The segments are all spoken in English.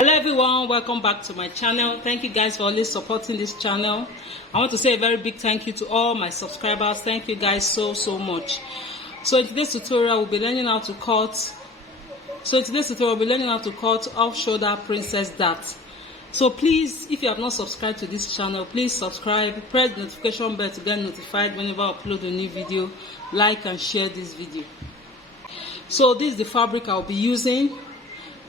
Hello everyone, welcome back to my channel. Thank you guys for always supporting this channel. I want to say a very big thank you to all my subscribers. Thank you guys so much. So in today's tutorial we'll be learning how to cut off shoulder princess dart. So please, if you have not subscribed to this channel, please subscribe, press the notification bell to get notified whenever I upload a new video. Like and share this video. So this is the fabric I'll be using.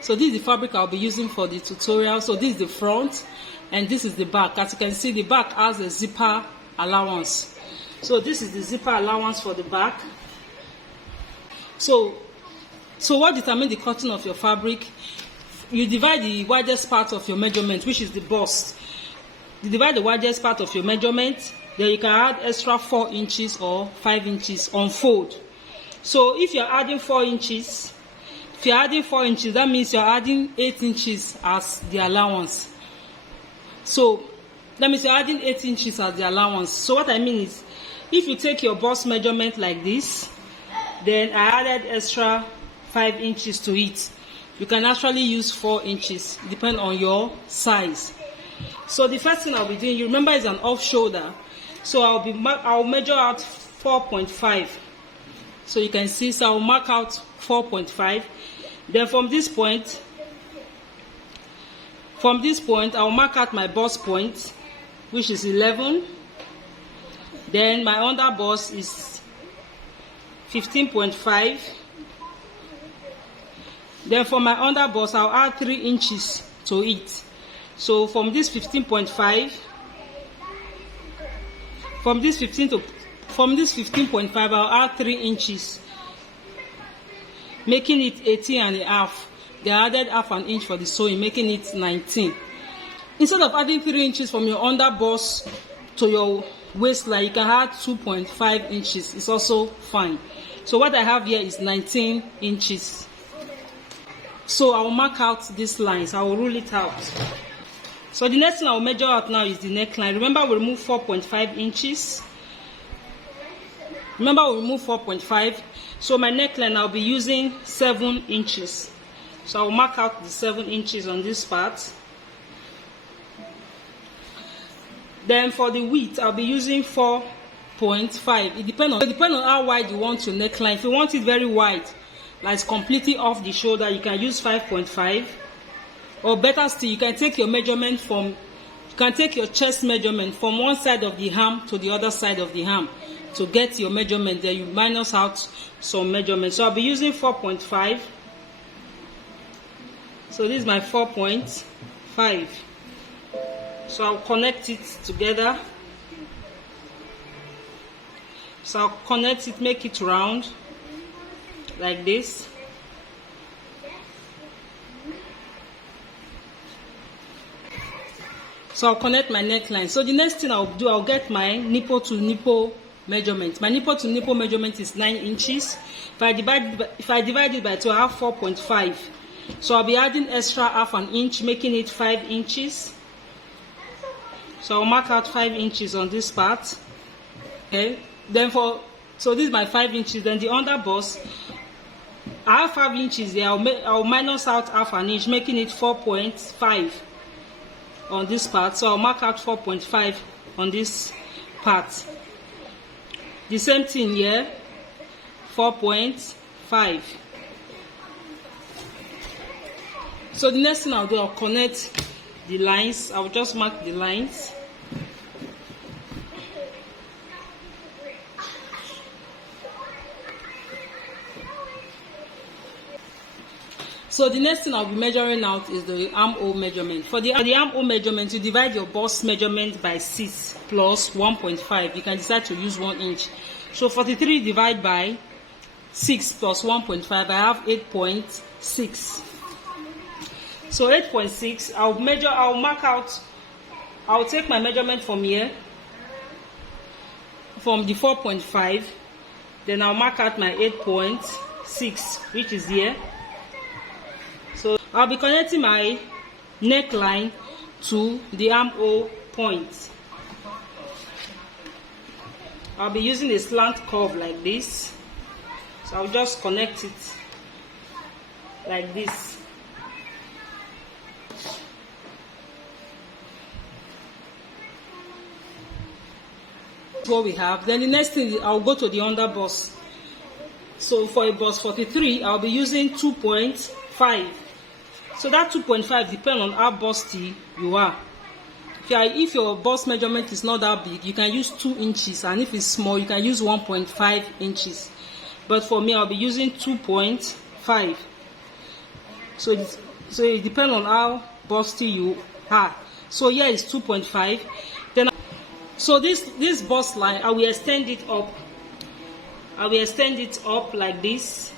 For the tutorial. So this is the front and this is the back. As you can see, the back has a zipper allowance. So this is the zipper allowance for the back. So what determines the cutting of your fabric? You divide the widest part of your measurement, which is the bust. You divide the widest part of your measurement, then you can add extra 4 inches or 5 inches on fold. So if you're adding 4 inches, that means you're adding 8 inches as the allowance. So that means you're adding 8 inches as the allowance. So what I mean is, if you take your bust measurement like this, then I added extra 5 inches to it. You can actually use 4 inches, depending on your size. So the first thing I'll be doing, you remember, is an off shoulder. So I'll measure out 4.5. So you can see, so I'll mark out 4.5. Then from this point, I'll mark out my bust point, which is 11. Then my under bust is 15.5. Then for my under bust, I'll add 3 inches to it. So from this 15.5, from this 15.5, I'll add 3 inches, making it 18.5. They added half an inch for the sewing, making it 19. Instead of adding 3 inches from your under bust to your waistline, you can add 2.5 inches. It's also fine. So what I have here is 19 inches. So I will mark out these lines. I will rule it out. So the next thing I will measure out now is the neckline. Remember, we remove 4.5 inches. So my neckline, I'll be using 7 inches. So I'll mark out the 7 inches on this part. Then for the width, I'll be using 4.5. It depends on how wide you want your neckline. If you want it very wide, like it's completely off the shoulder, you can use 5.5. Or better still, you can take your chest measurement from one side of the arm to the other side of the arm to get your measurement. Then you minus out some measurements. So I'll be using 4.5. So this is my 4.5. So I'll connect it together. So I'll connect it, make it round like this. So I'll connect my neckline. So the next thing I'll do, I'll get my nipple to nipple measurement. My nipple to nipple measurement is 9 inches. If I divide it by 2, I have 4.5. So I'll be adding extra half an inch, making it 5 inches. So I'll mark out 5 inches on this part. Okay. Then so this is my 5 inches. Then the under bust, I have 5 inches there. I'll minus out half an inch, making it 4.5 on this part. So I'll mark out 4.5 on this part. The same thing here, 4.5. So the next thing I'll do, I'll connect the lines. I'll just mark the lines. So the next thing I'll be measuring out is the armhole measurement. For the armhole measurement, you divide your bust measurement by 6 plus 1.5. You can decide to use 1 inch. So 43 divided by 6 plus 1.5, I have 8.6. So 8.6, I'll take my measurement from here, from the 4.5, then I'll mark out my 8.6, which is here. So I'll be connecting my neckline to the armhole point. I'll be using a slant curve like this. So I'll just connect it like this. What we have. Then the next thing, I'll go to the underboss. So for a bust 43, I'll be using 2.5. So that 2.5 depends on how busty you are. If your bust measurement is not that big, you can use 2 inches, and if it's small, you can use 1.5 inches. But for me, I'll be using 2.5. So it depends on how busty you are. So here is 2.5. Then so this bust line, I will extend it up. I will extend it up like this.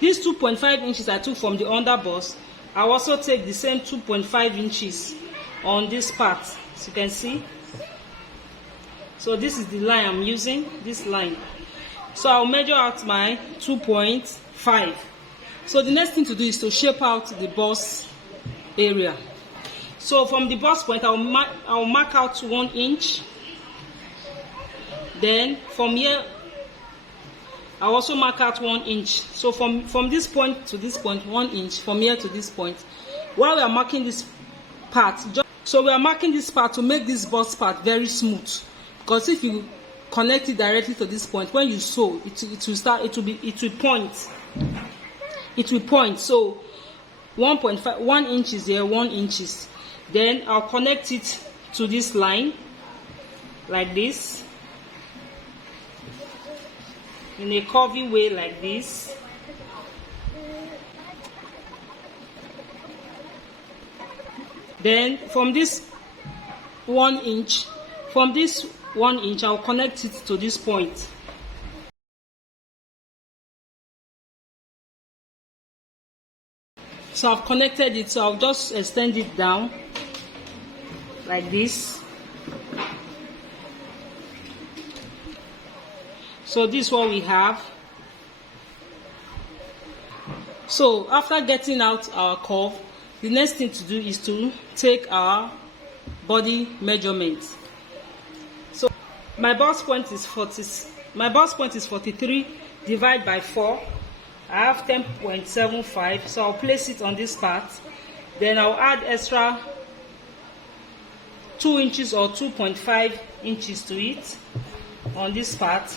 These 2.5 inches I took from the underbust, I will also take the same 2.5 inches on this part, as you can see. So this is the line I'm using, this line. So I'll measure out my 2.5. So the next thing to do is to shape out the bust area. So from the bust point, I'll mark out 1 inch. Then from here, I'll also mark out 1 inch. So from this point to this point, 1 inch. From here to this point. While we are marking this part, so we are marking this part to make this bust part very smooth. Because if you connect it directly to this point, when you sew, it will point. It will point. So 1 inch is here, 1 inches. Then I'll connect it to this line like this, in a curvy way like this. Then from this 1 inch, I'll connect it to this point. So I've connected it, so I'll just extend it down like this. So this is what we have. So after getting out our curve, the next thing to do is to take our body measurement. So my bust point is 43 divided by 4. I have 10.75, so I'll place it on this part. Then I'll add extra 2 inches or 2.5 inches to it on this part.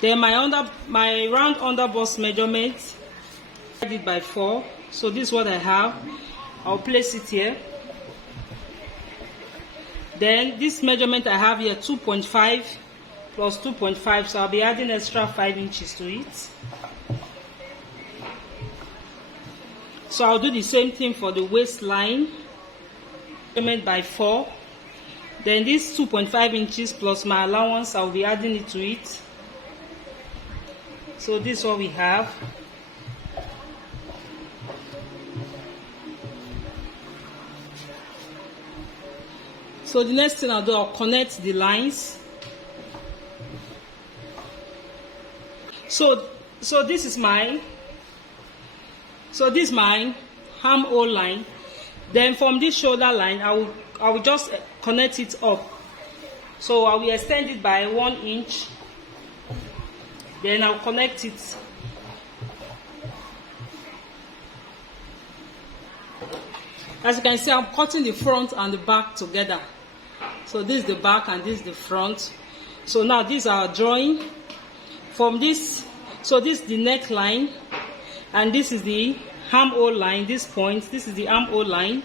Then my round underbust measurement, divided by 4. So this is what I have. I'll place it here. Then this measurement I have here, 2.5 plus 2.5, so I'll be adding extra 5 inches to it. So I'll do the same thing for the waistline, measurement by 4. Then this 2.5 inches plus my allowance, I'll be adding it to it. So this is what we have. So the next thing I'll do, I'll connect the lines. So this is my armhole line. Then from this shoulder line, I will just connect it up. So I will extend it by 1 inch. Then I'll connect it. As you can see, I'm cutting the front and the back together. So this is the back and this is the front. So now this is our drawing. From this, so this is the neckline, and this is the armhole line. This point, this is the armhole line.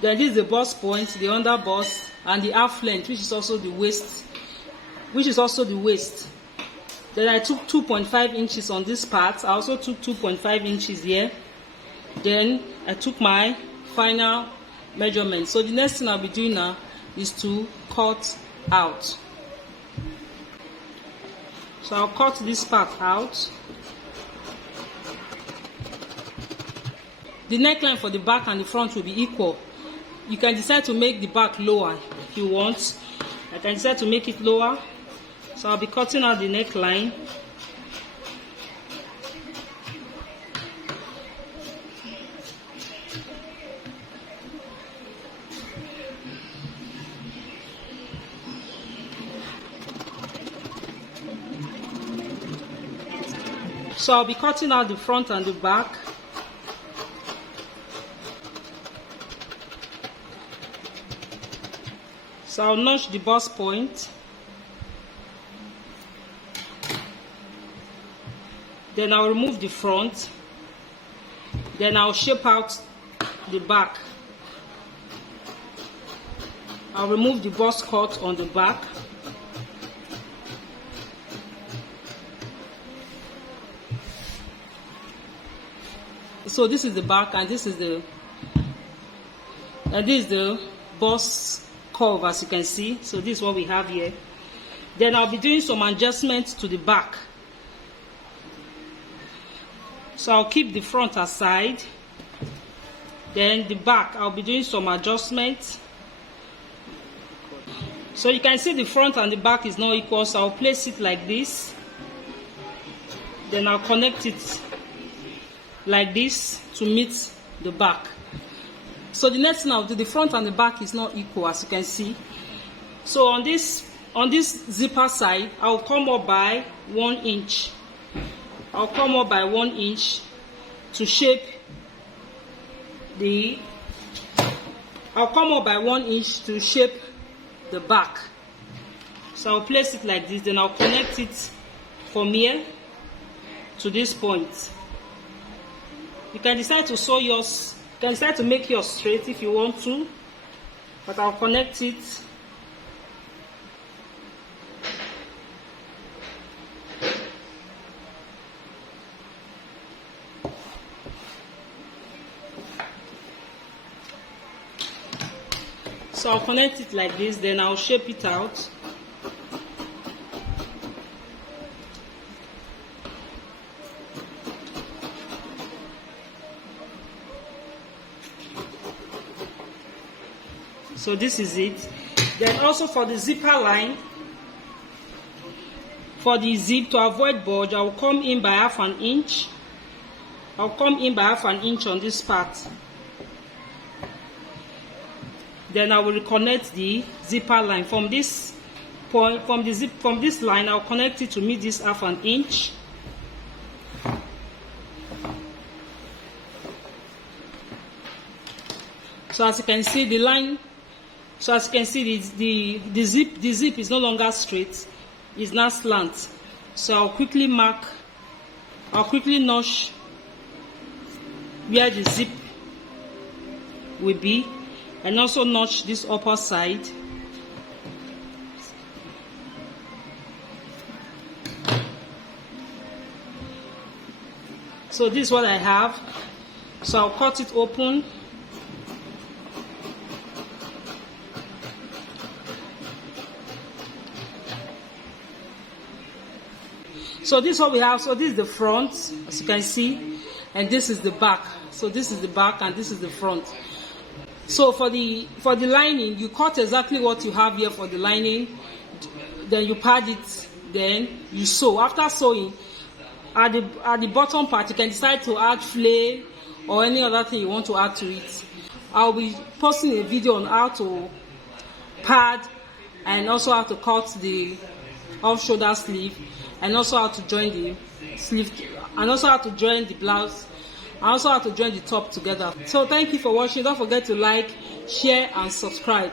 Then this is the bust point, the underbust, and the half length, which is also the waist. Then I took 2.5 inches on this part. I also took 2.5 inches here. Then I took my final measurement. So the next thing I'll be doing now is to cut out. So I'll cut this part out. The neckline for the back and the front will be equal. You can decide to make the back lower if you want. I can decide to make it lower. So I'll be cutting out the neckline. So I'll be cutting out the front and the back. So I'll notch the bust point. Then I'll remove the front. Then I'll shape out the back. I'll remove the bust cut on the back. So this is the back, and this is the bust curve, as you can see. So this is what we have here. Then I'll be doing some adjustments to the back. So I'll keep the front aside. Then the back, I'll be doing some adjustments. So you can see the front and the back is not equal, so I'll place it like this. Then I'll connect it like this to meet the back. So the next thing I'll do, the front and the back is not equal, as you can see. So on this zipper side, I'll come up by 1 inch. I'll come up by 1 inch to shape the. I'll come up by 1 inch to shape the back. So I'll place it like this. Then I'll connect it from here to this point. You can decide to sew yours. You can decide to make yours straight if you want to, but I'll connect it. So I'll connect it like this, then I'll shape it out. So this is it. Then also for the zipper line, for the zip, to avoid bulge, I will come in by 1/2 inch. I'll come in by 1/2 inch on this part. Then I will reconnect the zipper line from this point, from this line. I'll connect it to meet this 1/2 inch. So as you can see, the line. So as you can see, the zip is no longer straight; it's now slant. So I'll quickly notch where the zip will be, and also notch this upper side. So this is what I have. So I'll cut it open. So this is what we have. So this is the front, as you can see, and this is the back. So this is the back and this is the front. So for the lining, you cut exactly what you have here for the lining, then you pad it, then you sew. After sewing, at the bottom part, you can decide to add flare or any other thing you want to add to it. I'll be posting a video on how to pad and also how to cut the off-shoulder sleeve, and also how to join the sleeve, and also how to join the blouse, and also how to join the top together. So thank you for watching. Don't forget to like, share and subscribe.